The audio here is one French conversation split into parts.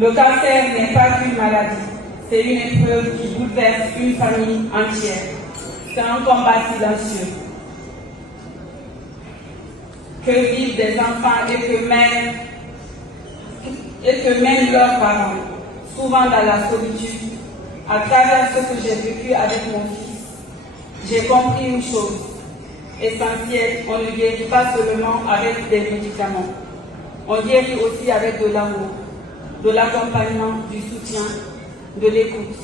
Le cancer n'est pas qu'une maladie, c'est une épreuve qui bouleverse une famille entière. C'est un combat silencieux que vivent des enfants et que mènent leurs parents, souvent dans la solitude. À travers ce que j'ai vécu avec mon fils, j'ai compris une chose essentielle: on ne guérit pas seulement avec des médicaments, on guérit aussi avec de l'amour, de l'accompagnement, du soutien, de l'écoute.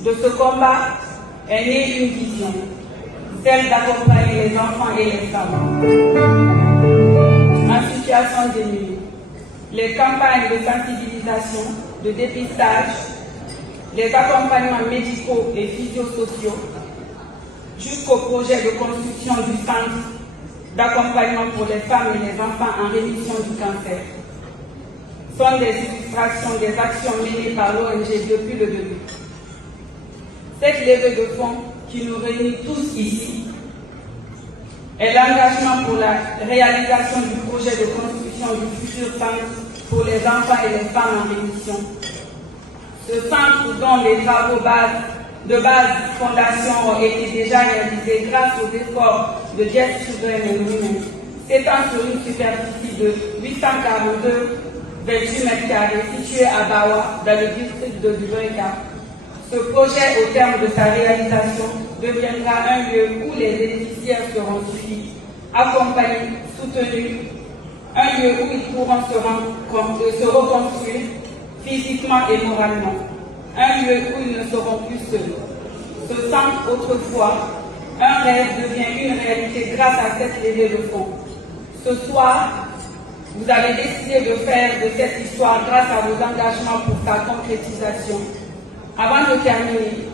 De ce combat est née une vision, celle d'accompagner les enfants et les femmes en situation démunie. Les campagnes de sensibilisation, de dépistage, les accompagnements médicaux et physiosociaux, jusqu'au projet de construction du centre d'accompagnement pour les femmes et les enfants en rémission du cancer, sont des illustrations des actions menées par l'ONG depuis le début. Cette levée de fonds qui nous réunit tous ici est l'engagement pour la réalisation du projet de construction du futur centre pour les enfants et les femmes en rémission. Ce centre dont les travaux de base fondation ont été déjà réalisés grâce aux efforts de Just Children and Women, s'étend sur une superficie de 842,28 m² située à Bawa, dans le district de Dubreka. Ce projet, au terme de sa réalisation, deviendra un lieu où les bénéficiaires seront suivis, accompagnés, soutenus, un lieu où ils pourront se reconstruire physiquement et moralement, un lieu où ils ne seront plus seuls. Ce centre, autrefois un rêve, devient une réalité grâce à cette levée de fonds. Ce soir, vous avez décidé de faire de cette histoire grâce à vos engagements pour sa concrétisation. Avant de terminer,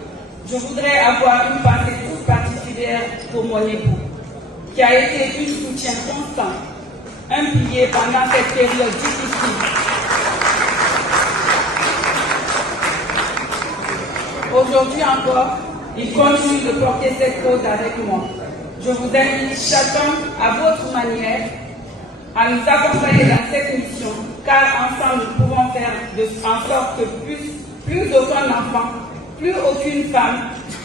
je voudrais avoir une pensée toute particulière pour mon époux, qui a été un soutien constant, un pilier pendant cette période difficile. Aujourd'hui encore, il continue de porter cette cause avec moi. Je vous invite chacun à votre manière à nous accompagner dans cette mission, car ensemble nous pouvons faire en sorte que plus aucun enfant, plus aucune femme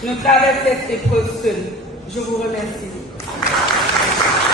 ne traverse cette épreuve seule. Je vous remercie.